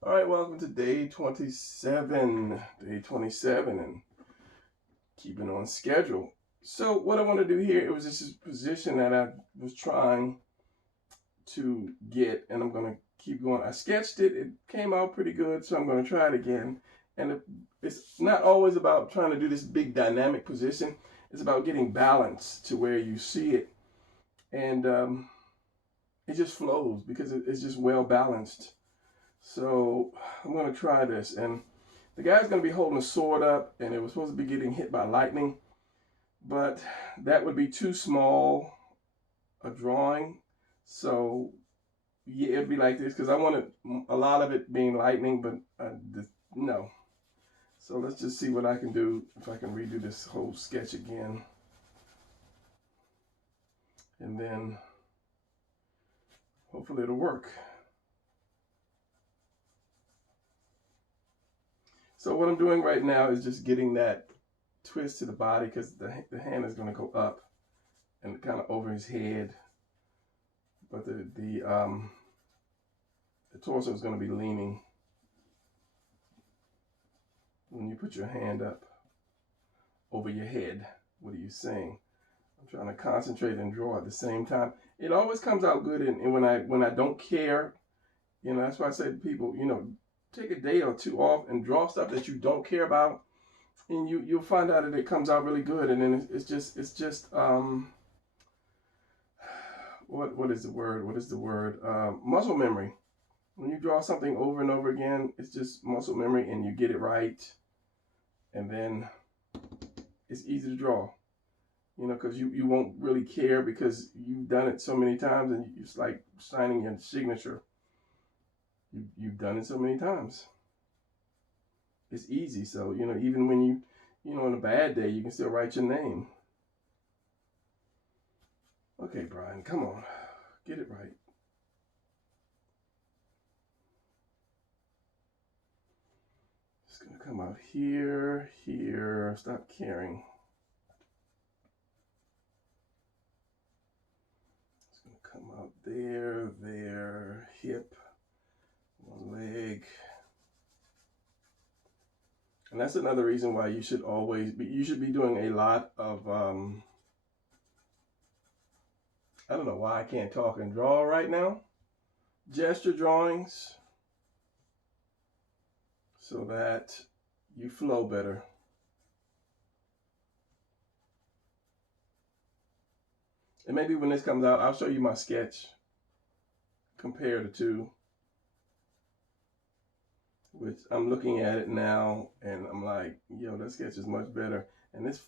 All right, welcome to day 27. Day 27 and keeping on schedule. So what I want to do here, it was this position that I was trying to get, and I'm going to keep going. I sketched it. It came out pretty good, so I'm going to try it again. And it's not always about trying to do this big dynamic position. It's about getting balance to where you see it. And it just flows because it's just well balanced. So I'm going to try this. And the guy's going to be holding a sword up, and it was supposed to be getting hit by lightning, but that would be too small a drawing. So yeah, it'd be like this because I wanted a lot of it being lightning, but no. So let's just see what I can do if I can redo this whole sketch again, and then hopefully it'll work. So what I'm doing right now is just getting that twist to the body because the hand is going to go up and kind of over his head, but the torso is going to be leaning when you put your hand up over your head. What are you saying? I'm trying to concentrate and draw at the same time. It always comes out good, and when I don't care, that's why I say to people, take a day or two off and draw stuff that you don't care about, and you'll find out that it comes out really good. And then it's just what is the word? What is the word? Muscle memory. When you draw something over and over again, it's just muscle memory, and you get it right, and then it's easy to draw. Because you won't really care because you've done it so many times, and it's like signing your signature. You've done it so many times. It's easy. So, even when on a bad day, you can still write your name. Okay, Brian, come on. Get it right. It's going to come out here, here. Stop caring. It's going to come out there, there, hip, one leg. And that's another reason why you should be doing a lot of, I don't know why I can't talk and draw right now, gesture drawings, so that you flow better. And maybe when this comes out, I'll show you my sketch, compare the two, which I'm looking at it now, and I'm like, that sketch is much better. And this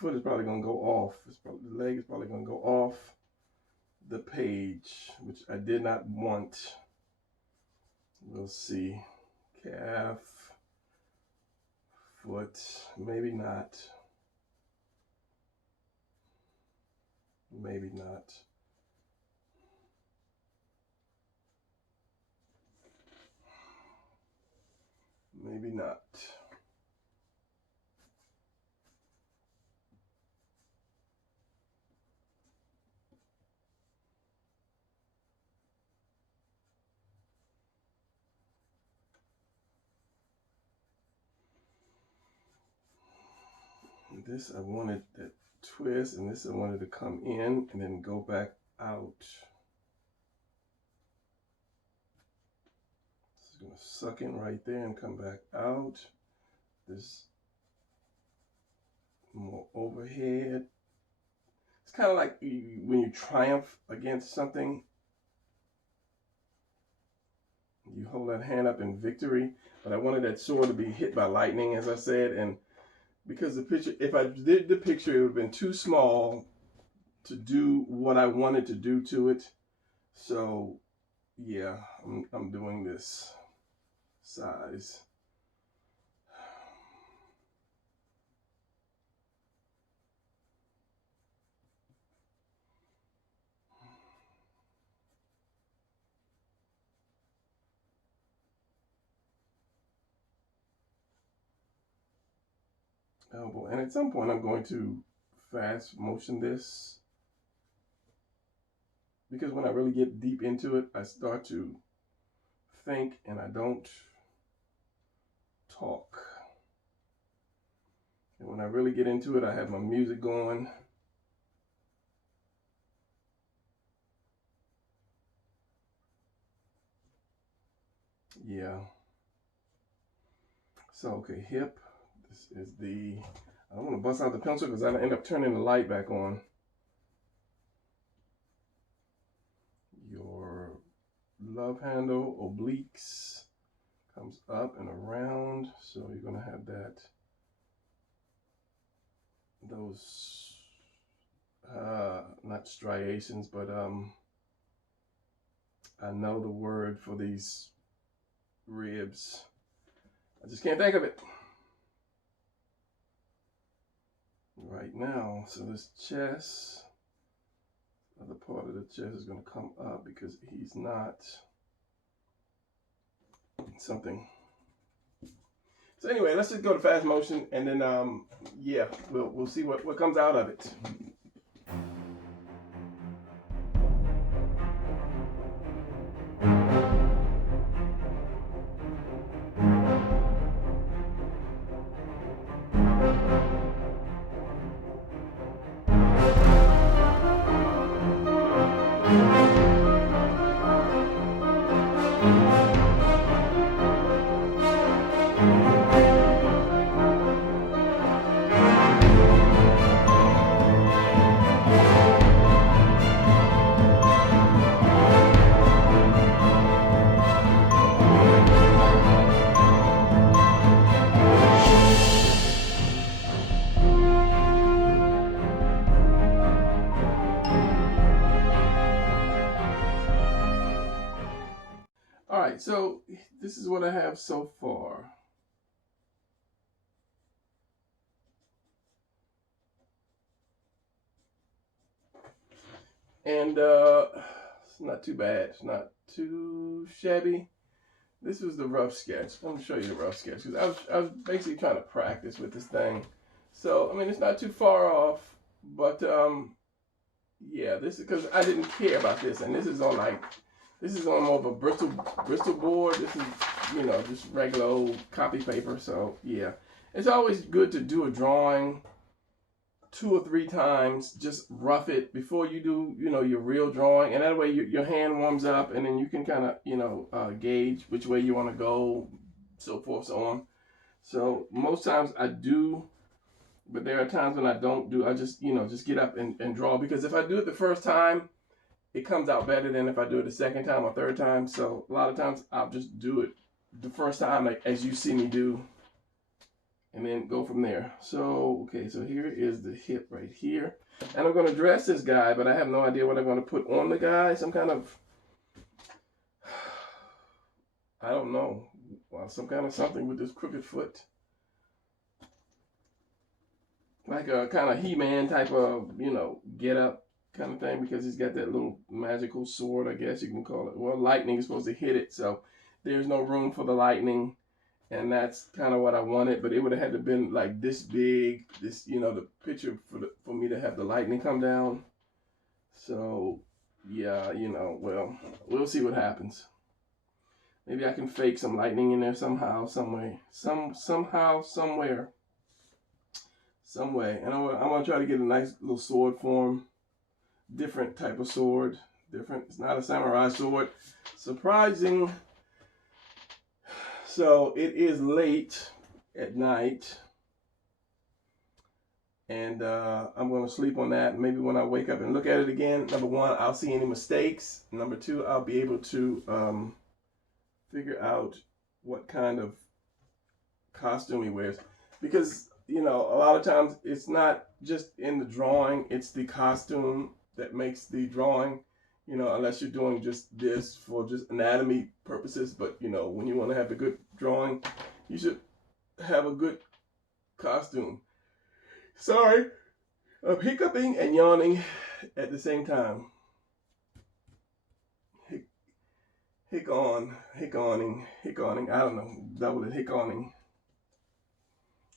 foot is probably going to go off. The leg is probably going to go off the page, which I did not want. We'll see. Calf, foot, maybe not. Maybe not. Maybe not. This I wanted that twist, and this I wanted to come in and then go back out. This is going to suck in right there and come back out. This more overhead. It's kind of like when you triumph against something. You hold that hand up in victory, but I wanted that sword to be hit by lightning, as I said, and because the picture, if I did the picture, it would have been too small to do what I wanted to do to it. So yeah, I'm doing this size. Elbow. And at some point I'm going to fast motion this, because when I really get deep into it, I start to think and I don't talk. And when I really get into it, I have my music going. Yeah. So, okay, hip. This is the, I don't want to bust out the pencil because I end up turning the light back on. Your love handle, obliques, comes up and around. So you're going to have that, those, not striations, but I know the word for these ribs. I just can't think of it right now. So this chest, other part of the chest is going to come up because he's not something. So anyway, let's just go to fast motion and then yeah, we'll see what comes out of it. All right, so this is what I have so far. And it's not too bad. It's not too shabby. This was the rough sketch. I'm gonna show you the rough sketch because I was basically trying to practice with this thing. So I mean, it's not too far off, but yeah, this is because I didn't care about this, and this is on more of a Bristol board. This is, you know, just regular old copy paper. So yeah, it's always good to do a drawing 2 or 3 times, just rough it before you do, you know, your real drawing, and that way your hand warms up, and then you can kind of, you know, gauge which way you want to go, so forth, so on. So most times I do, but there are times when I don't do. I just, you know, just get up and draw, because if I do it the first time, it comes out better than if I do it the second time or third time. So a lot of times I'll just do it the first time, like as you see me do, and then go from there. So, okay, so here is the hip right here. And I'm going to dress this guy, but I have no idea what I'm going to put on the guy. Some kind of, I don't know, well, some kind of something with this crooked foot. Like a kind of He-Man type of, you know, get up kind of thing, because he's got that little magical sword, I guess you can call it. Well, lightning is supposed to hit it, so there's no room for the lightning. And that's kind of what I wanted, but it would have had to been like this big, this, you know, the picture for me to have the lightning come down. So yeah, you know, well, we'll see what happens. Maybe I can fake some lightning in there somehow, some way, somehow, somewhere, some way. And I'm gonna try to get a nice little sword form, different type of sword, different. It's not a samurai sword. Surprising. So it is late at night, and I'm going to sleep on that. Maybe when I wake up and look at it again, number one, I'll see any mistakes. Number two, I'll be able to figure out what kind of costume he wears. Because, you know, a lot of times it's not just in the drawing, it's the costume that makes the drawing. You know, unless you're doing just this for just anatomy purposes. But, you know, when you want to have a good drawing, you should have a good costume. Sorry, I'm hiccuping and yawning at the same time. Hickoning. I don't know, double it, hickoning.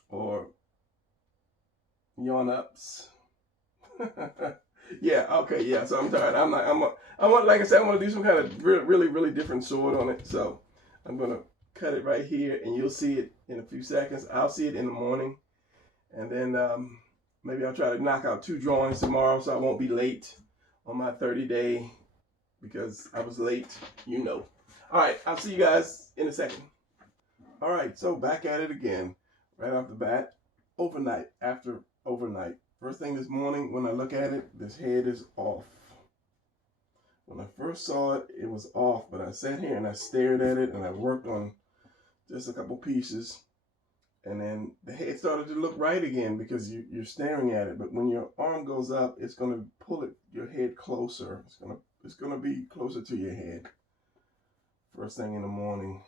Or yawn ups. Yeah, okay, yeah, so I'm tired. Like I said, I want to do some kind of really different sword on it. So I'm going to cut it right here, and you'll see it in a few seconds. I'll see it in the morning, and then maybe I'll try to knock out 2 drawings tomorrow so I won't be late on my 30-day because I was late, you know. All right, I'll see you guys in a second. All right, so back at it again, right off the bat, after overnight. First thing this morning, when I look at it, this head is off. When I first saw it, it was off, but I sat here and I stared at it and I worked on just a couple pieces. And then the head started to look right again because you're staring at it. But when your arm goes up, it's going to pull your head closer. It's going to be closer to your head. First thing in the morning.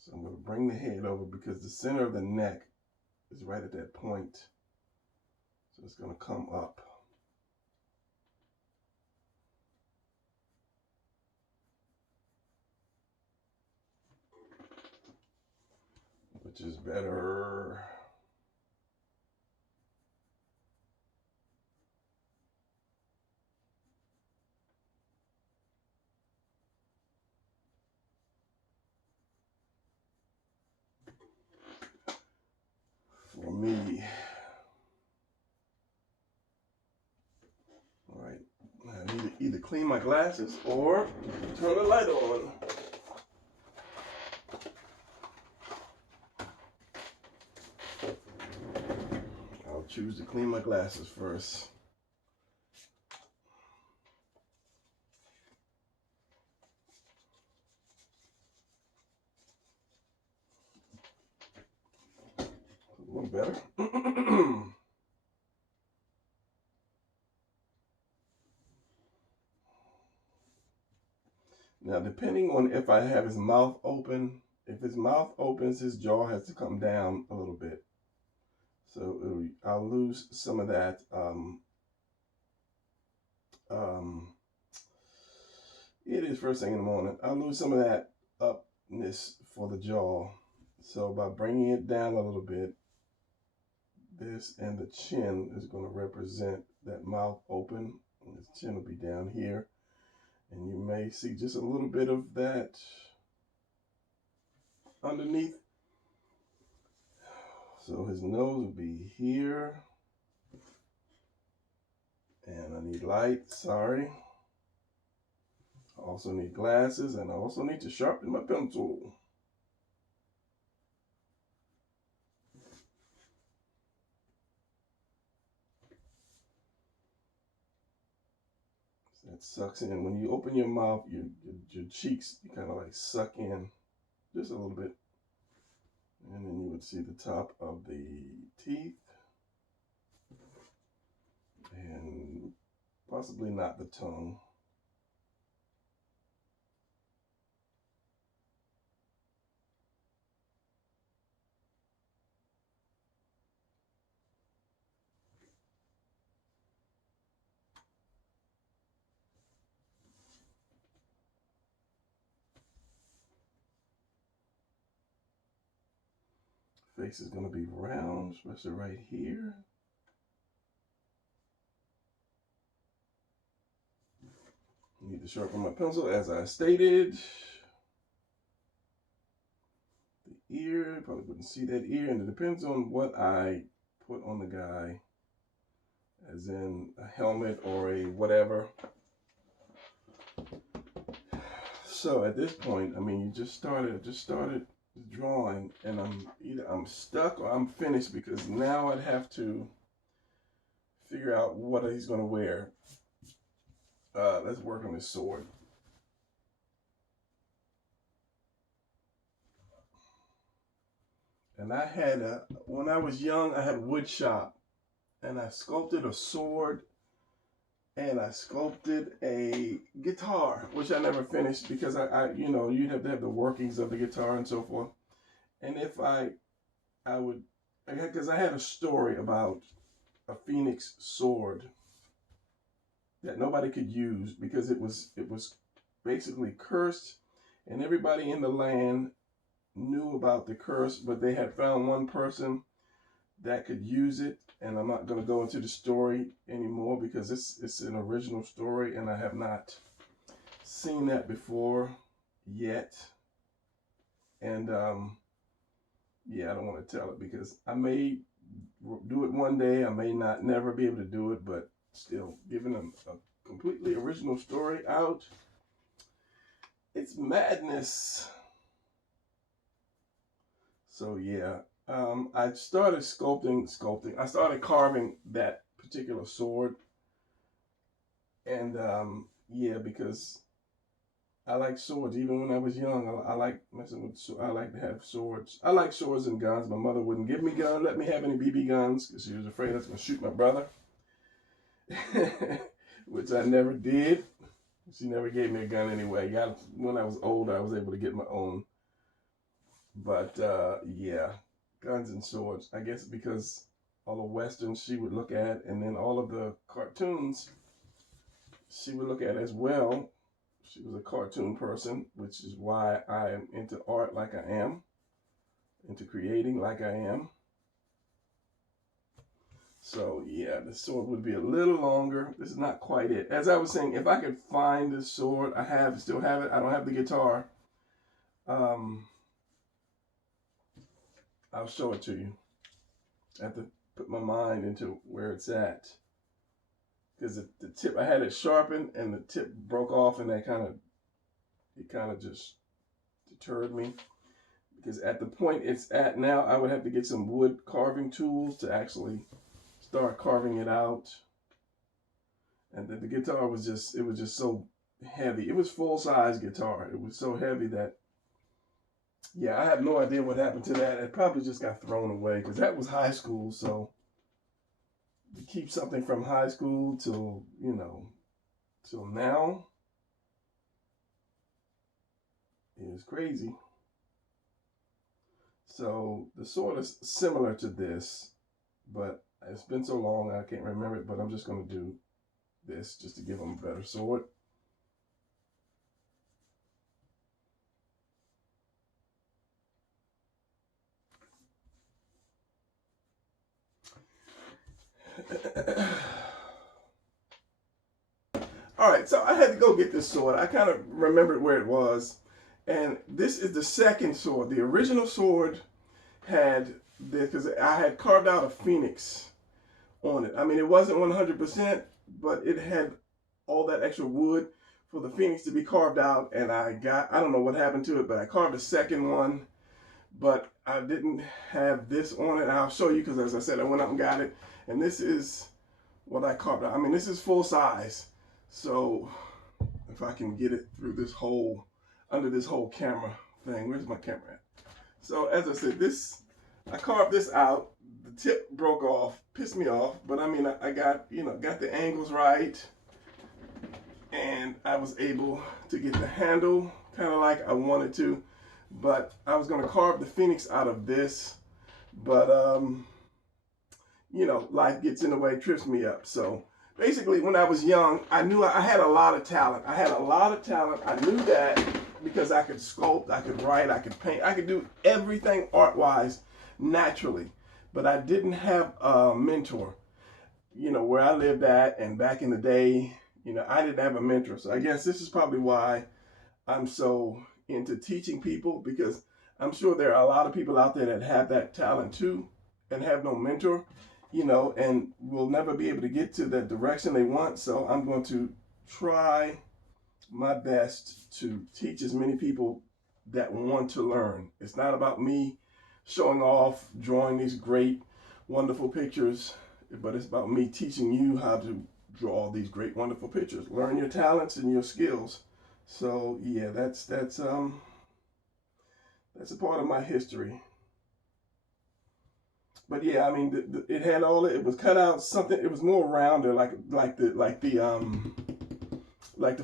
So I'm going to bring the head over because the center of the neck is right at that point. So it's going to come up. Which is better. For me. All right. I need to either clean my glasses or turn the light on. I'll choose to clean my glasses first. A little better. Now, depending on if I have his mouth open, if his mouth opens, his jaw has to come down a little bit. So I'll lose some of that. It is first thing in the morning. I'll lose some of that upness for the jaw. So by bringing it down a little bit, this and the chin is going to represent that mouth open. And his chin will be down here. And you may see just a little bit of that underneath. So his nose will be here. And I need light, sorry. I also need glasses, and I also need to sharpen my pencil. So that sucks in. When you open your mouth, your cheeks kind of like suck in just a little bit. And then you would see the top of the teeth. And possibly not the tongue. Face is going to be round, especially right here. Need to sharpen my pencil as I stated. The ear, probably wouldn't see that ear, and it depends on what I put on the guy, as in a helmet or a whatever. So at this point, I mean, just started drawing, and I'm stuck or I'm finished because now I'd have to figure out what he's going to wear. Let's work on his sword. And I had when I was young, I had a wood shop, and I sculpted a sword, and I sculpted a guitar, which I never finished because you'd have to have the workings of the guitar and so forth. And if I would, because I had a story about a phoenix sword that nobody could use because it was basically cursed, and everybody in the land knew about the curse, but they had found one person that could use it. And I'm not going to go into the story anymore because it's an original story, and I have not seen that before yet. And yeah, I don't want to tell it because I may do it one day. I may not never be able to do it, but still giving them a completely original story out. It's madness. So yeah, I started sculpting. I started carving that particular sword. And yeah, because I like swords. Even when I was young, I like messing with. I like to have swords. I like swords and guns. My mother wouldn't give me guns, let me have any BB guns, because she was afraid I was going to shoot my brother, which I never did. She never gave me a gun anyway. When I was older, I was able to get my own. But yeah, guns and swords. I guess because all the westerns she would look at, and then all of the cartoons she would look at as well. She was a cartoon person, which is why I am into art like I am, into creating like I am. So yeah, the sword would be a little longer. This is not quite it. As I was saying, if I could find this sword, still have it. I don't have the guitar. I'll show it to you. I have to put my mind into where it's at. Because the tip, I had it sharpened and the tip broke off, and it kind of just deterred me. Because at the point it's at now, I would have to get some wood carving tools to actually start carving it out. And the guitar was just so heavy. It was full-size guitar. It was so heavy that, yeah, I have no idea what happened to that. It probably just got thrown away, because that was high school, so to keep something from high school till, till now is crazy. So the sword is similar to this, but it's been so long I can't remember it, but I'm just going to do this just to give them a better sword. All right, so I had to go get this sword. I kind of remembered where it was. And this is the second sword. The original sword had this, because I had carved out a phoenix on it. I mean, it wasn't 100%, but it had all that extra wood for the phoenix to be carved out. And I don't know what happened to it, but I carved a second one. But I didn't have this on it. I'll show you, because as I said, I went out and got it. And this is what I carved out. I mean, this is full size. So if I can get it through this hole, under this whole camera thing. Where's my camera at? So as I said, I carved this out. The tip broke off, pissed me off. But I mean, I got the angles right. And I was able to get the handle kind of like I wanted to. But I was going to carve the phoenix out of this. But, life gets in the way, trips me up. So basically, when I was young, I knew I had a lot of talent. I knew that because I could sculpt, I could write, I could paint. I could do everything art-wise naturally. But I didn't have a mentor. Where I lived at and back in the day, I didn't have a mentor. So I guess this is probably why I'm so into teaching people, because I'm sure there are a lot of people out there that have that talent too and have no mentor, and will never be able to get to that direction they want. So I'm going to try my best to teach as many people that want to learn. It's not about me showing off, drawing these great, wonderful pictures, but it's about me teaching you how to draw these great, wonderful pictures. Learn your talents and your skills. So yeah, that's a part of my history. But yeah, I mean, it had it was cut out something. It was more rounder, like the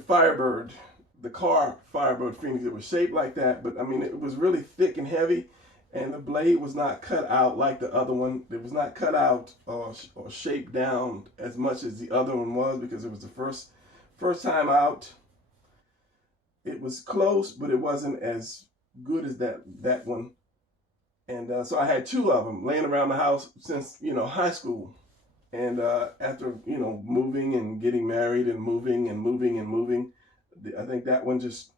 Firebird, the car Firebird Phoenix. It was shaped like that, but I mean, it was really thick and heavy, and the blade was not cut out like the other one. It was not cut out or shaped down as much as the other one was, because it was the first time out. It was close, but it wasn't as good as that one. And so I had two of them laying around the house since, high school. And after, moving and getting married and moving, I think that one just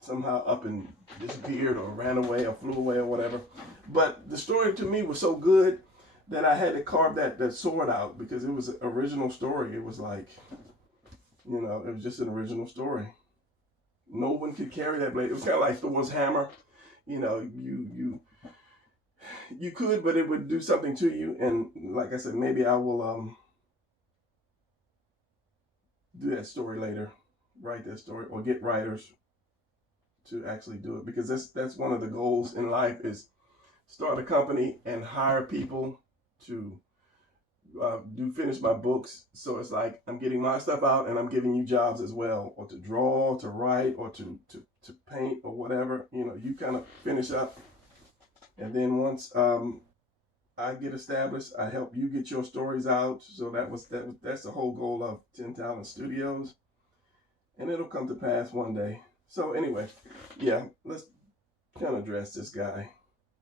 somehow up and disappeared or ran away or flew away or whatever. But the story to me was so good that I had to carve that sword out because it was an original story. It was like, it was just an original story. No one could carry that blade. It was kind of like Thor's hammer. You could, but it would do something to you. And like I said, maybe I will do that story later, write that story, or get writers to actually do it, because that's one of the goals in life is start a company and hire people to finish my books. So it's like I'm getting my stuff out and I'm giving you jobs as well, or to draw, to write, or to paint or whatever. You kind of finish up, and then once I get established, I help you get your stories out. So that's the whole goal of 10 Talent Studios, and it'll come to pass one day. So anyway, yeah, let's kind of address this guy.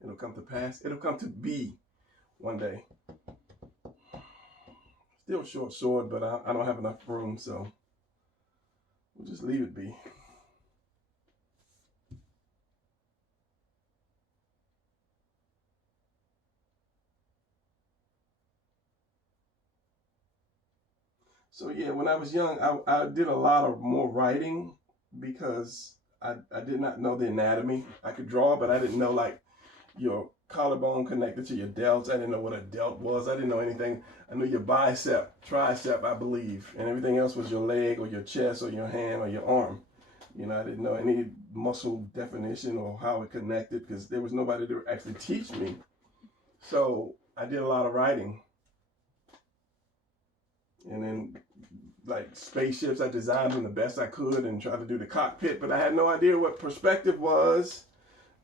It'll come to pass. It'll come to be one day. Still short sword, but I don't have enough room, so we'll just leave it be. So yeah, when I was young, I did a lot of more writing because I did not know the anatomy. I could draw, but I didn't know like your collarbone connected to your delts. I didn't know what a delt was. I didn't know anything. I knew your bicep, tricep, I believe, and everything else was your leg or your chest or your hand or your arm. I didn't know any muscle definition or how it connected because there was nobody to actually teach me. So I did a lot of writing. And then like spaceships, I designed them the best I could and tried to do the cockpit, but I had no idea what perspective was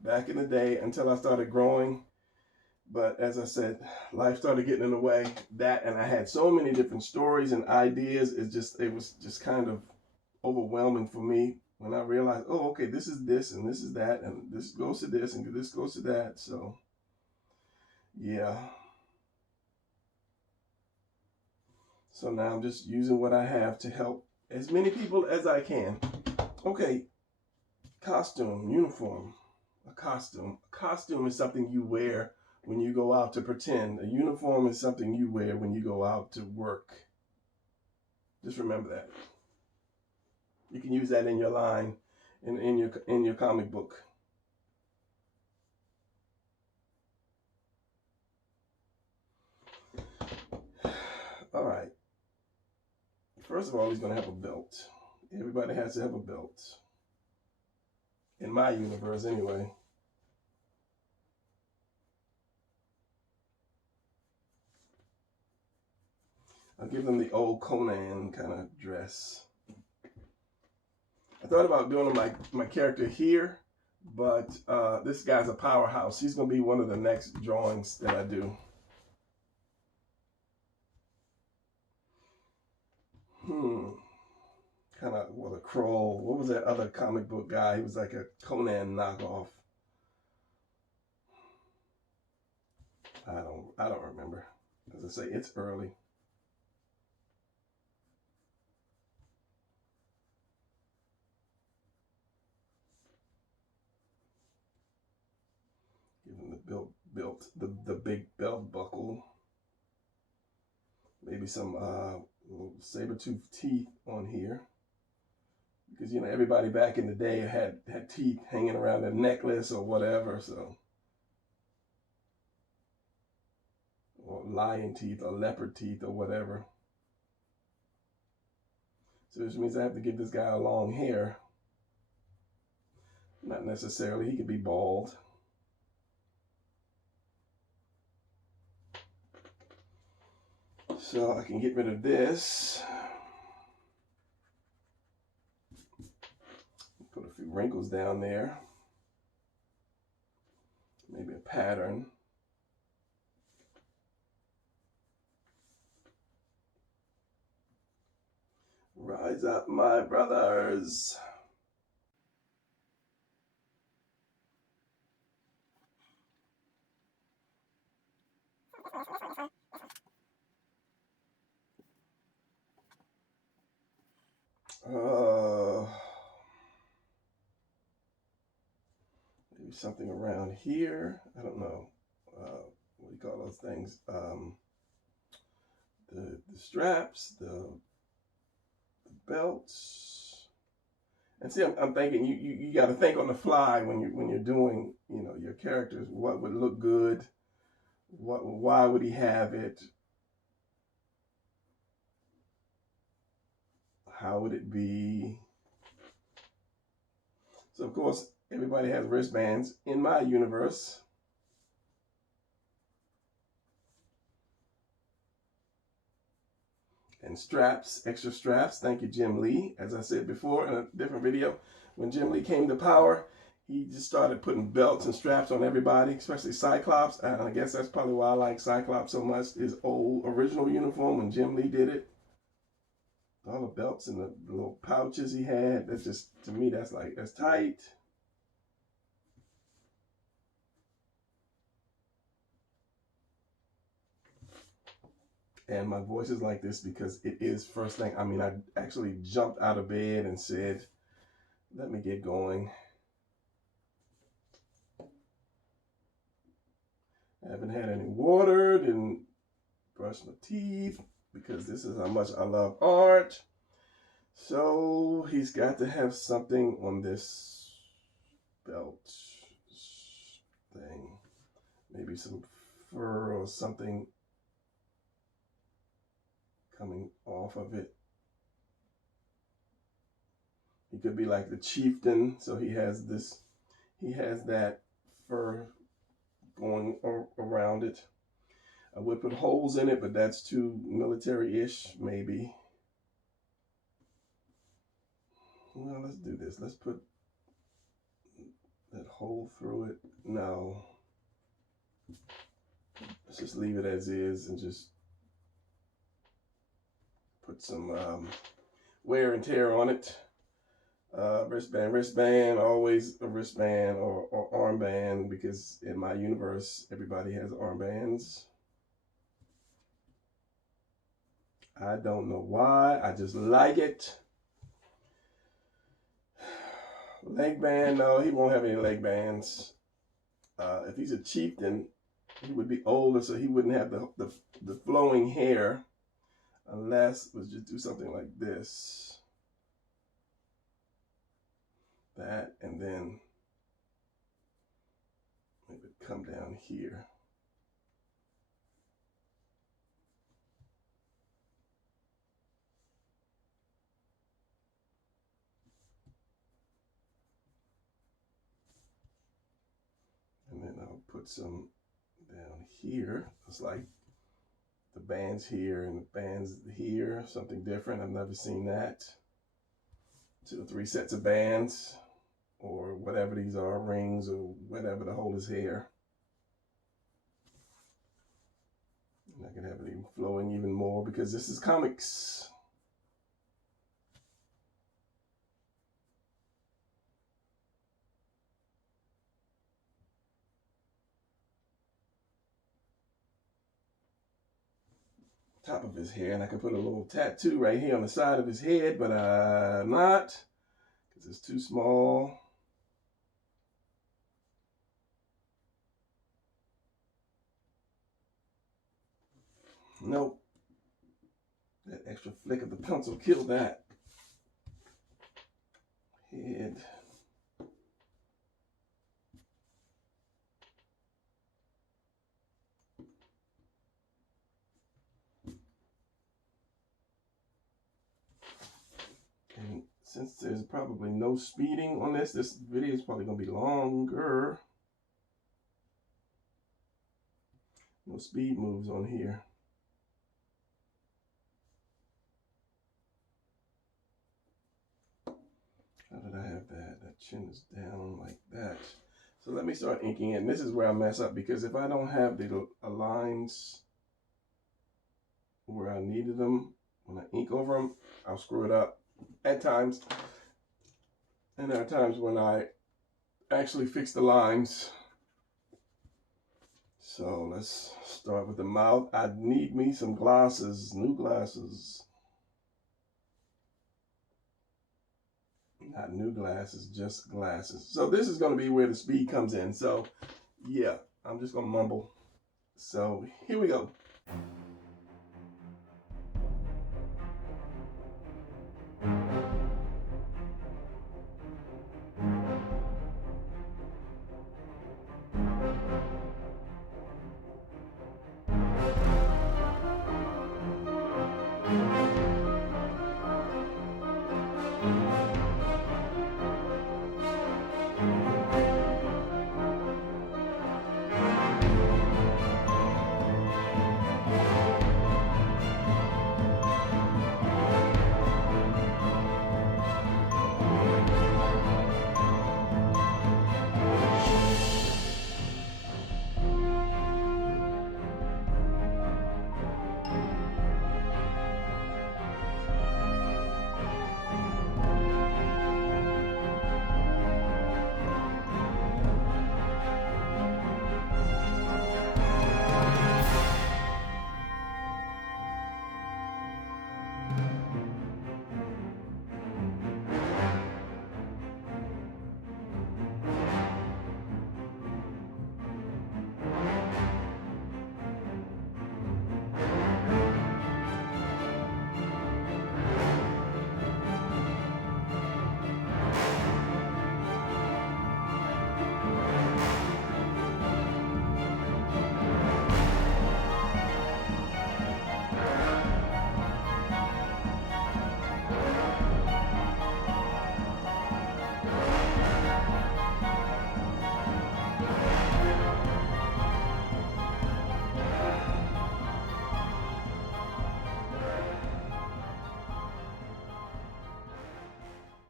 back in the day until I started growing. But as I said, life started getting in the way. That, and I had so many different stories and ideas. It was just kind of overwhelming for me when I realized, oh, okay, this is this and this is that and this goes to this and this goes to that. So yeah. So now I'm just using what I have to help as many people as I can. Okay, costume, uniform, a costume. A costume is something you wear when you go out to pretend. A uniform is something you wear when you go out to work. Just remember that. You can use that in your line, in your comic book. All right. First of all, he's going to have a belt. Everybody has to have a belt. In my universe, anyway. I'll give them the old Conan kind of dress. I thought about doing my character here, but this guy's a powerhouse. He's going to be one of the next drawings that I do. Kind of with a Kroll. What was that other comic book guy? He was like a Conan knockoff. I don't remember. As I say, it's early. Give him the big belt buckle. Maybe some little saber-tooth teeth on here. Because everybody back in the day had teeth hanging around their necklace or whatever, so, or lion teeth or leopard teeth or whatever. So which means I have to give this guy long hair. Not necessarily, he could be bald. So I can get rid of this. Put a few wrinkles down there. Maybe a pattern. Rise up, my brothers. something around here. I don't know. What do you call those things? The straps, the belts. And see, I'm thinking you got to think on the fly when you're doing, you know, your characters. What would look good? Why would he have it? How would it be? So of course, everybody has wristbands in my universe. And straps, extra straps. Thank you, Jim Lee. As I said before in a different video, when Jim Lee came to power, he just started putting belts and straps on everybody, especially Cyclops. And I guess that's probably why I like Cyclops so much. His old original uniform when Jim Lee did it. All the belts and the little pouches he had. That's just, to me, that's tight. And my voice is like this because it is first thing. I mean, I actually jumped out of bed and said, let me get going. I haven't had any water, didn't brush my teeth because this is how much I love art. So he's got to have something on this belt thing. Maybe some fur or something coming off of it. He could be like the chieftain, so he has that fur going around it. I would put holes in it, but that's too military-ish, maybe. Well, let's do this. Let's put that hole through it. No. Let's just leave it as is and just put some wear and tear on it. Wristband, always a wristband or armband, because in my universe, everybody has armbands. I don't know why, I just like it. Leg band, no, he won't have any leg bands. If he's a chieftain, he would be older, so he wouldn't have the flowing hair, unless let's just do something like this. That, and then maybe come down here. And then I'll put some down here. It's like the bands here and the bands here, something different. I've never seen that. 2 or 3 sets of bands, or whatever these are, rings or whatever, to hold his hair. And I can have it even flowing even more because this is comics. Top of his hair, and I could put a little tattoo right here on the side of his head, but I'm not, because it's too small. Nope. That extra flick of the pencil killed that. Head. And since there's probably no speeding on this video is probably going to be longer. No speed moves on here. How did I have that? That chin is down like that. So let me start inking it. And this is where I mess up, because if I don't have the lines where I needed them, when I ink over them, I'll screw it up at times. And there are times when I actually fix the lines. So let's start with the mouth. I need me some glasses, new glasses. Not new glasses, just glasses. So this is going to be where the speed comes in. So yeah, I'm just going to mumble. So here we go.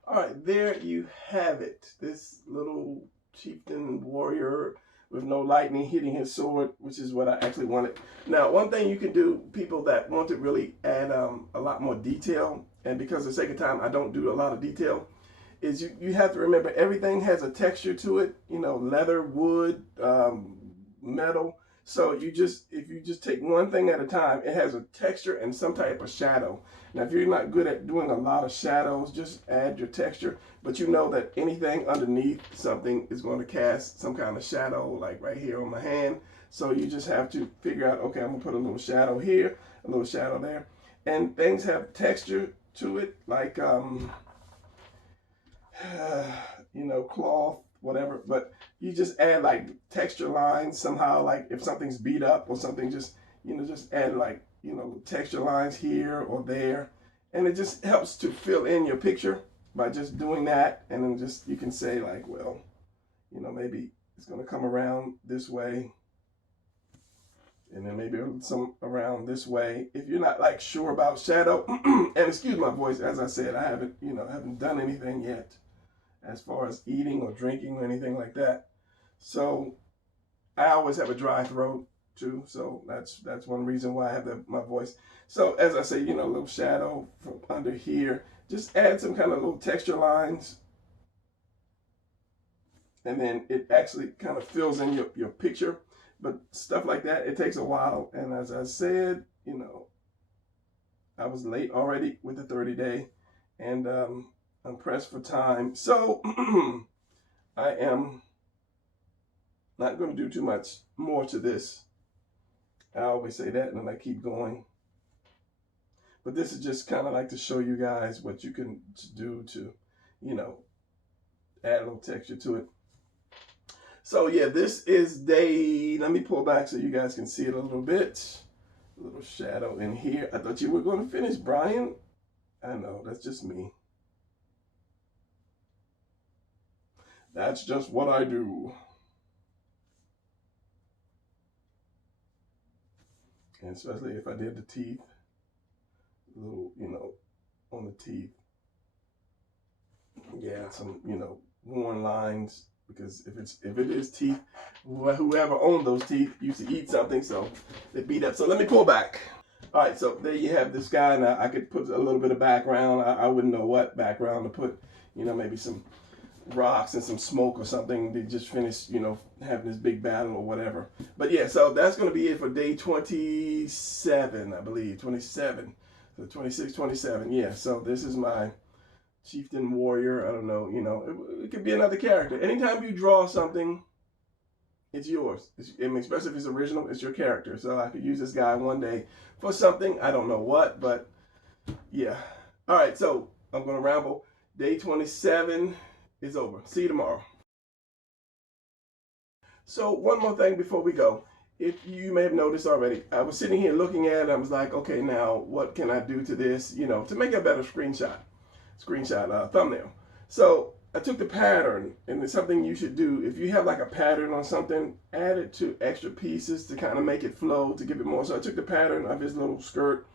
All right, there you have it. This little chieftain warrior with no lightning hitting his sword, which is what I actually wanted. Now, one thing you can do, people that want to really add a lot more detail, and because of the sake of time, I don't do a lot of detail, is you have to remember everything has a texture to it, you know, leather, wood, metal. So if you just take one thing at a time, it has a texture and some type of shadow. Now, if you're not good at doing a lot of shadows, just add your texture. But you know that anything underneath something is going to cast some kind of shadow, like right here on my hand. So you just have to figure out, okay, I'm going to put a little shadow here, a little shadow there. And things have texture to it, like, you know, cloth, whatever. But you just add like texture lines somehow, like if something's beat up or something, just, you know, just add like, you know, texture lines here or there. And it just helps to fill in your picture by just doing that. And then just, you can say like, well, you know, maybe it's going to come around this way. And then maybe some around this way. If you're not like sure about shadow, and excuse my voice, as I said, I haven't done anything yet as far as eating or drinking or anything like that. So I always have a dry throat too. So that's one reason why I have my voice. So as I say, you know, a little shadow from under here, just add some kind of little texture lines. And then it actually kind of fills in your picture. But stuff like that, it takes a while. And as I said, you know, I was late already with the 30-day. And I'm pressed for time. So I am not going to do too much more to this. I always say that and then I keep going. But this is just kind of like to show you guys what you can do to, you know, add a little texture to it. So yeah, this is day, let me pull back so you guys can see it a little bit. A little shadow in here. I thought you were going to finish, Brian. I know, that's just me. That's just what I do. And especially if I did the teeth, a little, you know, on the teeth. Yeah, some, you know, worn lines, because if it is teeth, whoever owned those teeth used to eat something, so they beat up. So let me pull back. All right, so there you have this guy. Now I could put a little bit of background. I wouldn't know what background to put, you know, maybe some rocks and some smoke or something. They just finished, you know, having this big battle or whatever. But yeah, so that's going to be it for day 27, I believe. 27. So 26, 27. Yeah, so this is my Chieftain, Warrior, I don't know, you know, it could be another character. Anytime you draw something, it's yours. Especially if it's original, it's your character. So I could use this guy one day for something. I don't know what, but yeah. All right, so I'm going to ramble. Day 27 is over. See you tomorrow. So one more thing before we go. If you may have noticed already, I was sitting here looking at it. I was like, okay, now what can I do to this, you know, to make a better thumbnail. So I took the pattern, and it's something you should do. If you have like a pattern on something, add it to extra pieces to kind of make it flow, to give it more. So I took the pattern of his little skirt,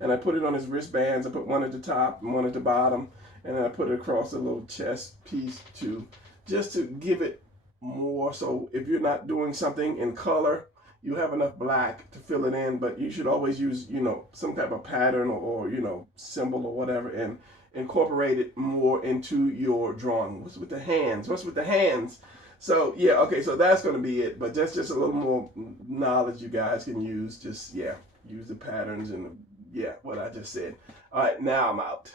and I put it on his wristbands. I put one at the top and one at the bottom, and then I put it across the little chest piece too, just to give it more. So if you're not doing something in color, you have enough black to fill it in, but you should always use, you know, some type of pattern or you know, symbol or whatever, and incorporate it more into your drawing. What's with the hands? What's with the hands? So yeah, okay, so that's going to be it, but that's just a little more knowledge you guys can use. Just, yeah, use the patterns and yeah, what I just said. All right, now I'm out.